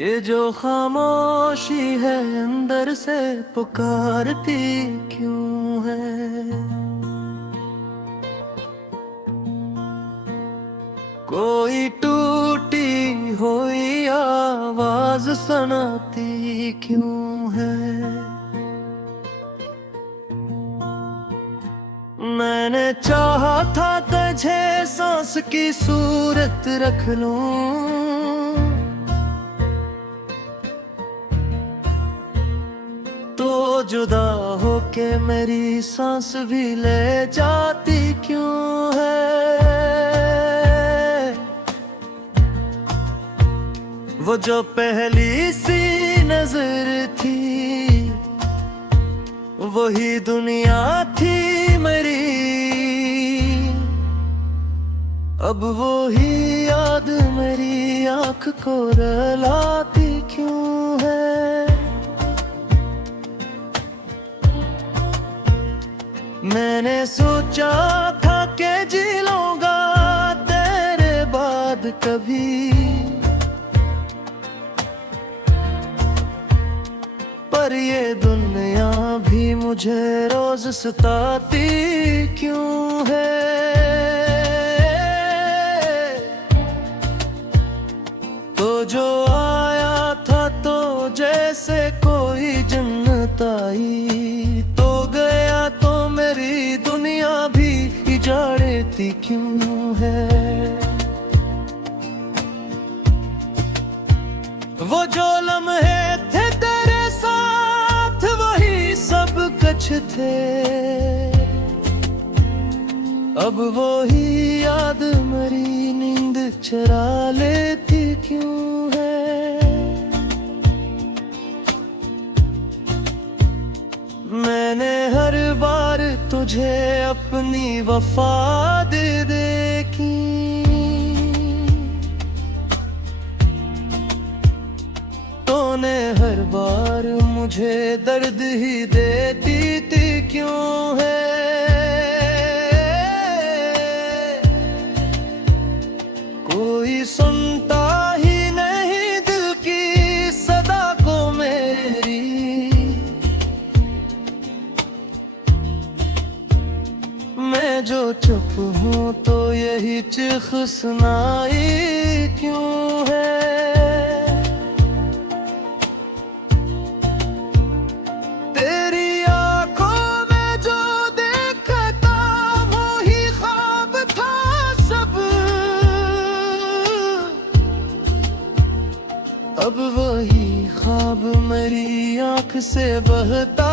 ये जो खामोशी है अंदर से पुकारती क्यों है। कोई टूटी हुई आवाज सुनाती क्यों है। मैंने चाहा था तुझे सांस की सूरत रख लूं, तो जुदा होके मेरी सांस भी ले जाती क्यों है। वो जो पहली सी नजर थी वही दुनिया थी मेरी, अब वो ही याद मेरी आँख को रुलाती क्यों है। मैंने सोचा था कि जी लूंगा तेरे बाद कभी, पर ये दुनिया भी मुझे रोज सताती क्यों है। तो जो आया था तो जैसे कोई जन्नत आई, तो गया तो मेरी दुनिया भी उजाड़ती क्यों है। वो जो लम्हे थे तेरे साथ वही सब कुछ थे, अब वो ही याद मेरी नींद चुरा लेती क्यों है। मैंने हर बार तुझे अपनी वफा दे देखी, तूने हर बार मुझे दर्द ही देती थी क्यों है। कोई सुनता ही नहीं दिल की सदा को मेरी, मैं जो चुप हूँ तो यही चीख सुनाई क्यों है। अब वही ख्वाब मेरी आँख से बहता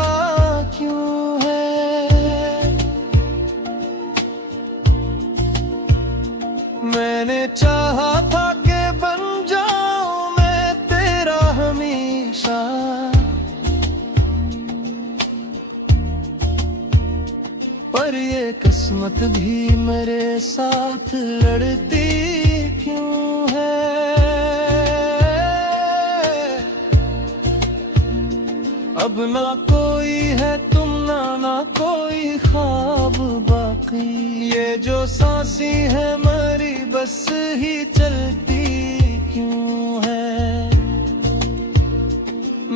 क्यों है। मैंने चाहा था कि बन जाऊं मैं तेरा हमेशा, पर ये किस्मत भी मेरे साथ लड़ती क्यों है। अब ना कोई है तुम ना कोई ख्वाब बाकी, ये जो सांसी है मरी बस ही चलती क्यों है।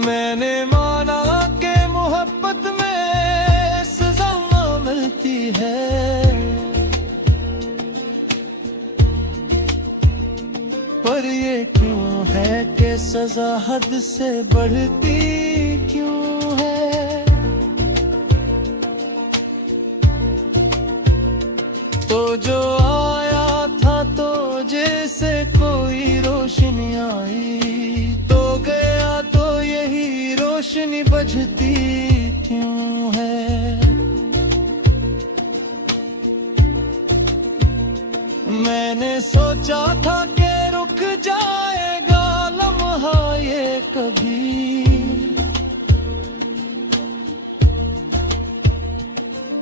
मैंने माना कि मोहब्बत में सजा मिलती है, पर ये क्यों है कि सजा हद से बढ़ती क्यों है। तो जो आया था तो जैसे कोई रोशनी आई, तो गया तो यही रोशनी बजती क्यों है। मैंने सोचा था कि रुक जाएगा लम्हा ये कभी,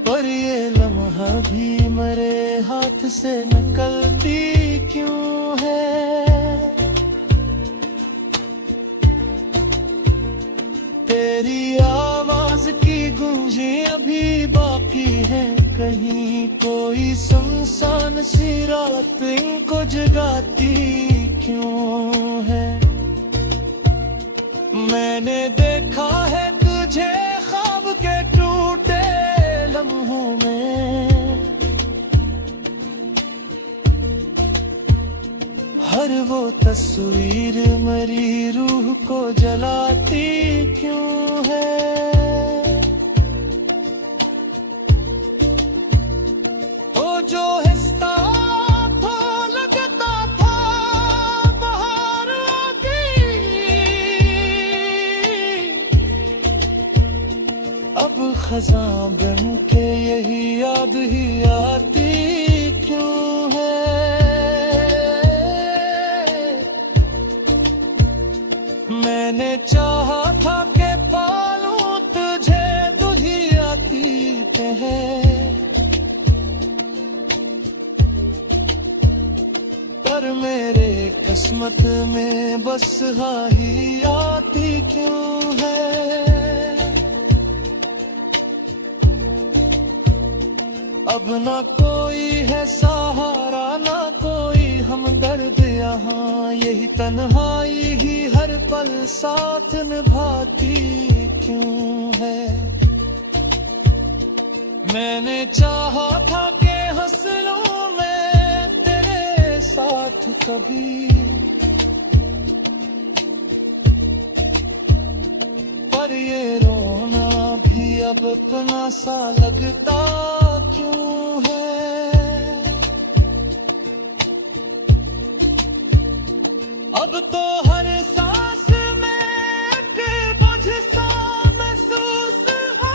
पर ये लम्हा भी मेरे हाथ से निकलती क्यों है। तेरी आवाज की गूंजी अभी बाकी है कहीं, कोई सुनसान सी रात इनको जगाती क्यों है। मैंने देखा है तुझे ख्वाब के टूटे लम्हों में, हर वो तस्वीर मेरी रूह को जलाती क्यों है। ओ जो हिस्सा तो लगता था बाहर आती, अब खज़ां बन के यही याद ही आती क्यों है। मैंने चाहा था कि पालूं तुझे दुहियाती पे है, पर मेरे किस्मत में बस ही आती क्यों है। अब ना कोई है सहारा ना कोई हमदर्द यहाँ, यही तन्हाई ही हर पल साथ निभाती क्यों है। मैंने चाहा था कि हंस लूं मैं तेरे साथ कभी, पर ये रोना भी अब अपना सा लगता क्यों है। अब तो हर सांस में एक बोझ सा महसूस हो,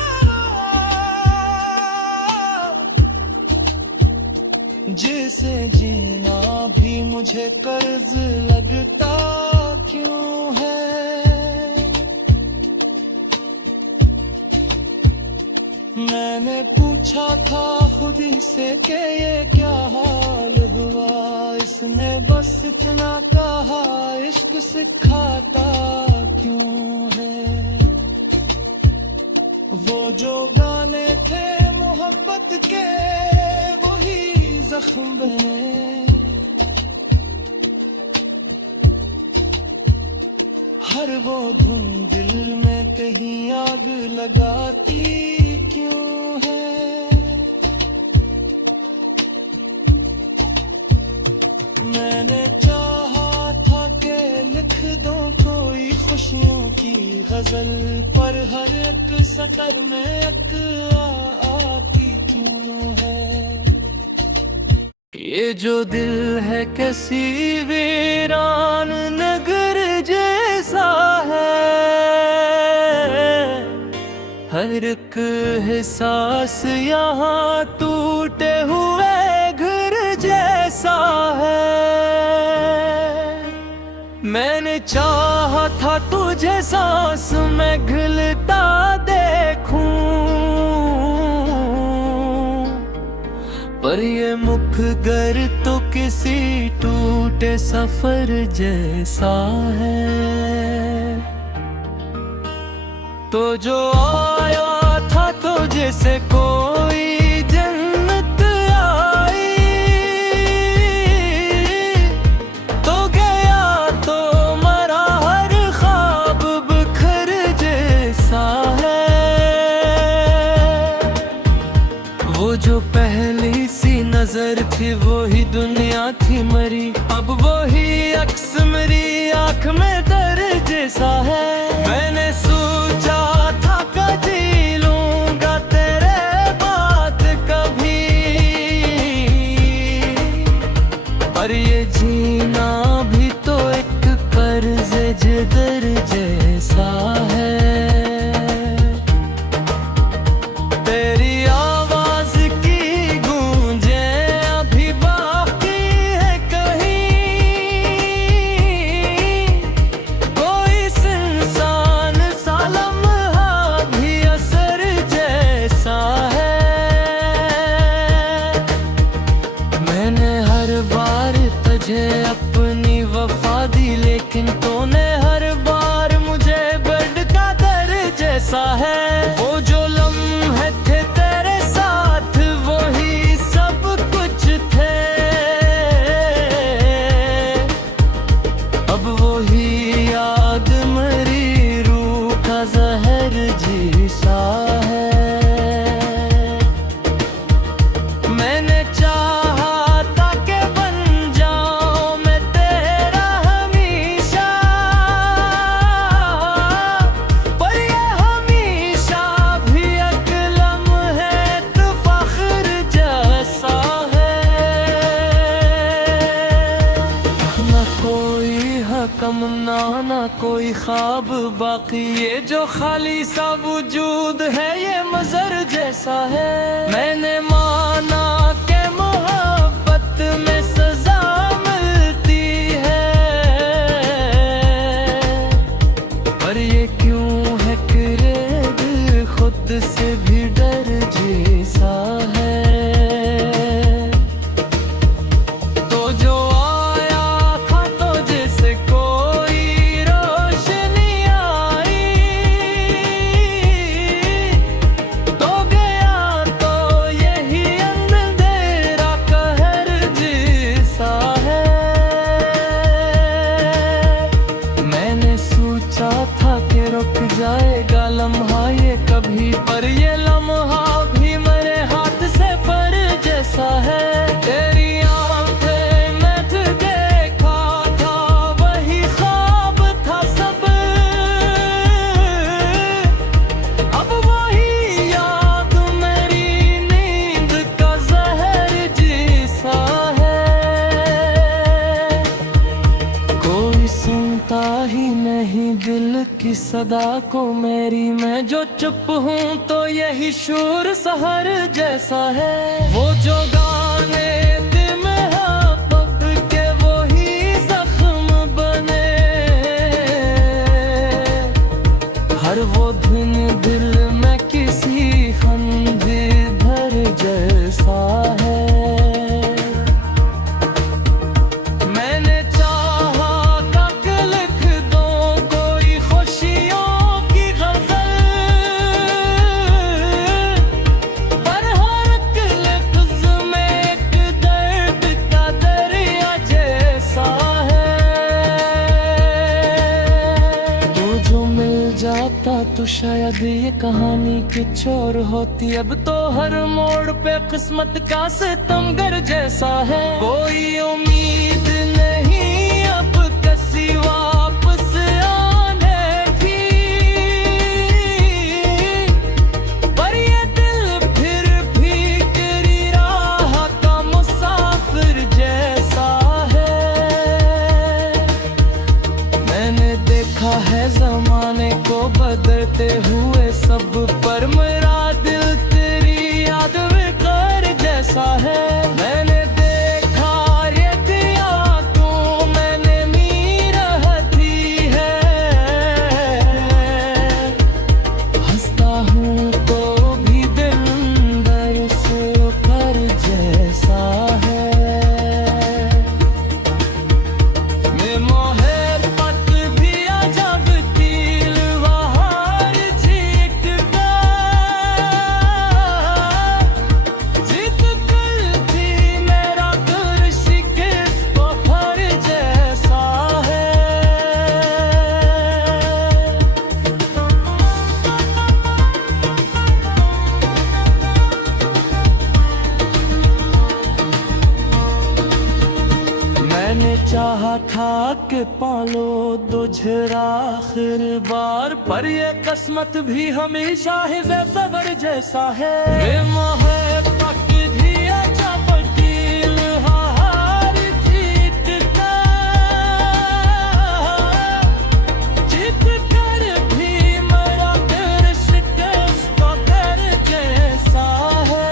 जिसे जीना भी मुझे कर्ज लगता क्यों है। मैंने पूछा था खुद ही से कि ये क्या हाल हुआ, इसने बस इतना कहा इश्क सिखाता क्यों है। वो जो गाने थे मोहब्बत के वही जख्म बने, हर वो धुन दिल में कहीं आग लगाती क्यों है। मैंने चाहा था कि लिख दो कोई खुशियों की गजल, पर हर एक सतर में एक आती क्यों है। ये जो दिल है कैसी वीरान नगर जैसा है, हर एक एहसास यहाँ टूटे हुए घर जैसा है। मैंने चाहा था तुझे सांस में घुलता देखूं, पर ये मुखगर तो किसी टूटे सफर जैसा है। तो जो आया था तो जैसे कोई जन्नत आई, तो गया तो मरा हर ख्वाब बिखर जैसा है। वो जो पहली सी नजर थी वही दुनिया थी मरी, अब वही अक्स मेरी आँख में दर्द जैसा है। मैंने सोचा था जी लूंगा तेरे बात कभी, पर ये जीना भी तो एक कर्ज जिगर जैसा है। अपनी वफा दी लेकिन तूने हर बार मुझे बेड का दर जैसा है। वो जो लम्हे थे तेरे साथ वही सब कुछ थे, अब वही याद मेरी तमन्ना ना कोई ख्वाब बाकी, ये जो खाली सा वजूद है ये मजर जैसा है। मैंने माना के मोहब्बत में सजा मिलती है, पर ये क्यों है कि दिल खुद से भी डर जैसा है। जाएगा लम्हा ये कभी, पर ये लम्हा भी मेरे हाथ से पर जैसा है। तेरी आंखें मैं तुझे देखा था, वही ख्वाब था सब, अब वही याद मेरी नींद का जहर जैसा है। कोई सुनता ही नहीं दिल की सदा को मेरी, मैं जो चुप हूँ तो यही शोर सहर जैसा है। वो जो गाने दिल में पक के वही जख्म बने, हर वो दिन दिल में किसी खंजर जैसा है। तो शायद ये कहानी कुछ और होती, अब तो हर मोड़ पे किस्मत का सितमगर जैसा है। कोई उम्मीद नहीं अब किसी वापस आने की, पर ये दिल फिर भी तेरी राह का मुसाफिर जैसा है। मैंने देखा है जमाने को बदलते हुए सब, पर मेरा दिल तेरी याद में कर जैसा है। मैंने देखा ये दिया तू मैंने मीरहती है, हंसता हूँ तो भी दिल अंदर से कर जैसा है। मैं मोहब्बत भी अजब चाहा था कि पालो तुझरा आखिर बार, पर ये किस्मत भी हमेशा ही बेसबर जैसा है। मोहब्बत भी अजब दिल हार जीत कर भी मेरा दिल शिकस्त कर जैसा है।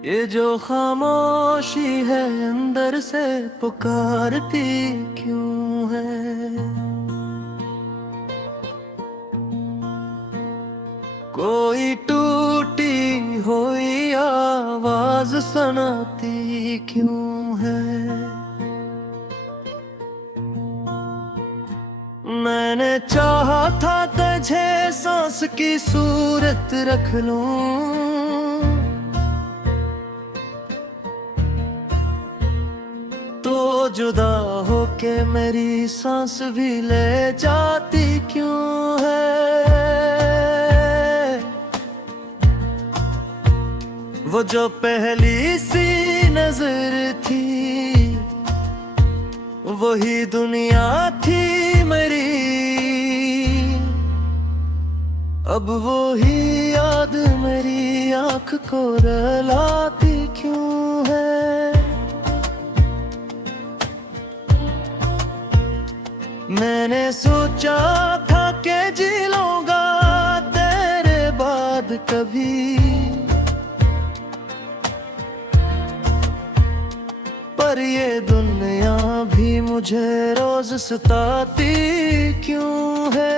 ये जो खामोशी है अंदर से पुकारती क्यों है, कोई टूटी हुई आवाज सुनाती क्यों है। मैंने चाहा था तुझे सांस की सूरत रख लूं, तो जुदा होके मेरी सांस भी ले जाती क्यों है। वो जो पहली सी नजर थी वही दुनिया थी मेरी, अब वही याद मेरी आँख को रुलाती क्यों है। मैंने सोचा था कि जी लूंगा तेरे बाद कभी, पर ये दुनिया भी मुझे रोज सताती क्यों है।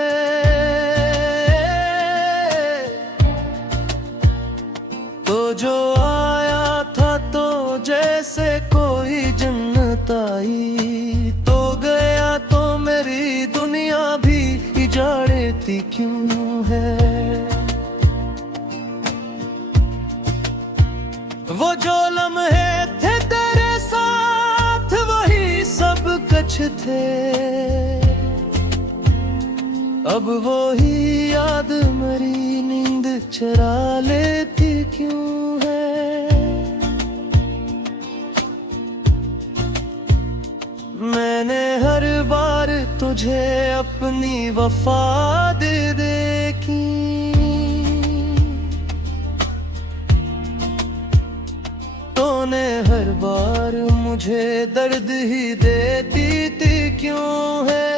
तो जो आया था तो जैसे कोई जन्नत आई, तो गया तो मेरी दुनिया भी इजाड़ती क्यों है। वो जो लम्हे थे तेरे साथ वही सब कुछ थे, अब वही याद मेरी नींद चुरा लेती क्यों है। मैंने हर बार तुझे अपनी वफा दे देखी, तूने हर बार मुझे दर्द ही देती थी क्यों है।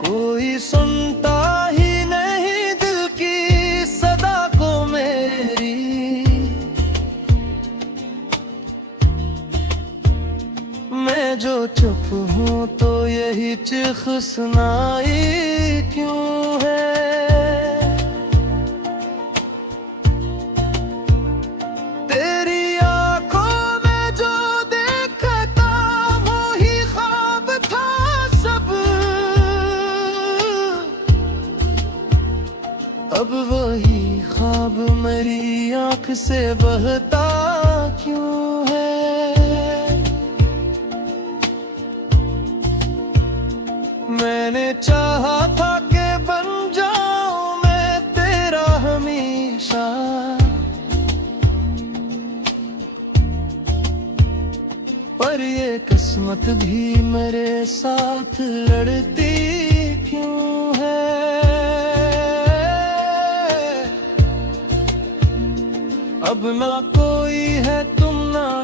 कोई सुनता ही नहीं दिल की सदा को मेरी, मैं जो चुप हूँ तो यही चीख सुनाई क्यों है। अब वही ख्वाब मेरी आँख से बहता क्यों है। मैंने चाहा था कि बन जाऊं मैं तेरा हमेशा, पर ये किस्मत भी मेरे साथ लड़ती क्यों है। अब ना कोई है तुम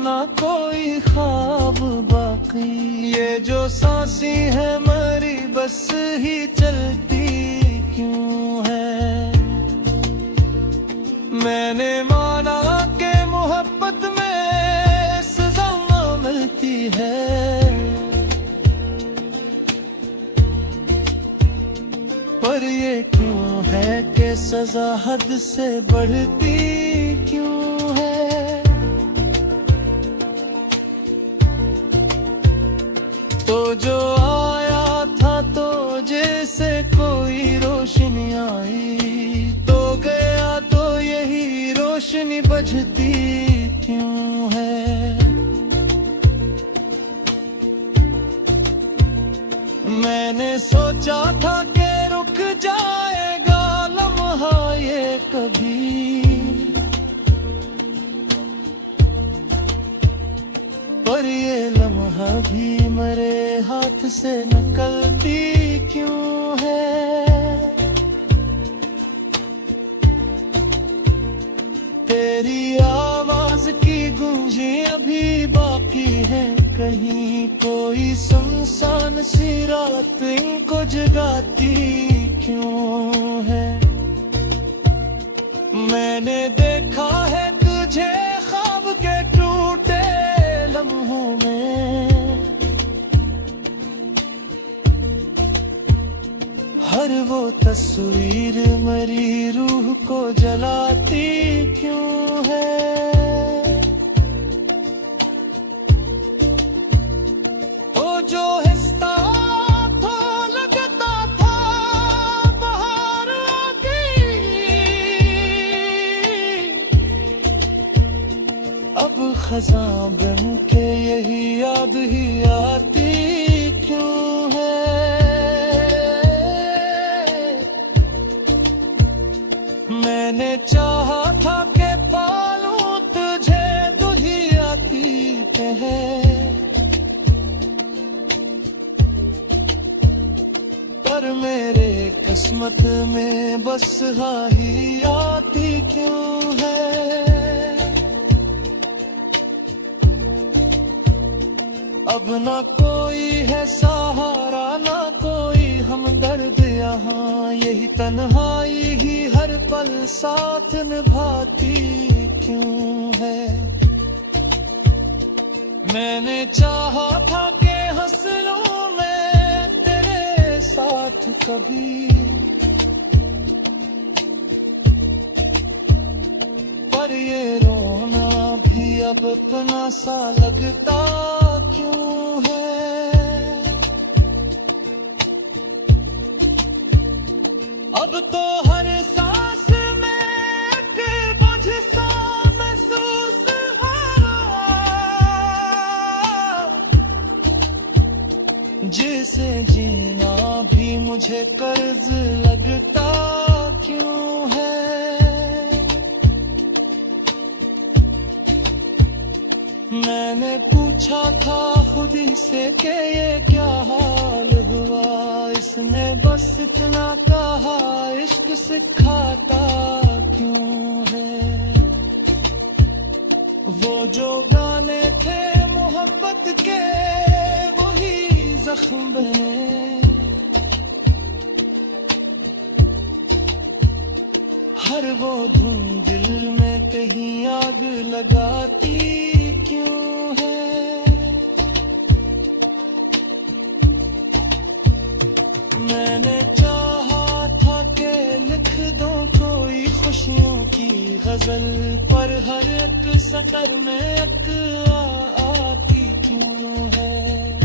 ना कोई ख्वाब बाकी, ये जो सांसी है मरी बस ही चलती क्यों है। मैंने माना कि मोहब्बत में सजा न मिलती है, पर ये क्यों है कि सजा हद से बढ़ती क्यों है। तो जो आया था तो जैसे कोई रोशनी आई, तो गया तो यही रोशनी बजती क्यों है। मैंने सोचा था कि रुक जाएगा लम्हा ये कभी, पर ये लम्हा भी मेरे हाथ से निकलती क्यों है। तेरी आवाज की गूंजी अभी बाकी है कहीं, कोई सुनसान सी रात इनको जगाती क्यों है। मैंने देखा है तुझे ख्वाब के टूटे लम्हों में, हर वो तस्वीर मेरी रूह को जलाती क्यों है। ओ जो हिस्सा तो लगता था बाहर आके, अब खज़ां बन के यही याद ही आती क्यों है। मैंने चाहा था कि पालूं तुझे दुल्हिया किस्मत में बस हाँ ही आती क्यों है। अब ना कोई है सहारा ना कोई हमदर्द यहाँ, यही तन्हाई ही हर पल साथ निभाती क्यों है। मैंने चाहा था कि हंस लूं मैं तेरे साथ कभी, पर ये रोना भी अब अपना सा लगता क्यों है। अब तो हर सांस में एक बोझ सा महसूस हो, जिसे जीना भी मुझे कर्ज लगता क्यों है। मैंने पूछा था खुद ही से कि ये क्या हाल हुआ, इसने बस इतना कहा इश्क सिखाता क्यों है। वो जो गाने थे मोहब्बत के वही जख्म बने, हर वो धुन दिल में कहीं आग लगाती क्यों है। मैंने चाहा था कि लिख दूं कोई खुशियों की गजल, पर हर एक सतर में एक आती क्यों है।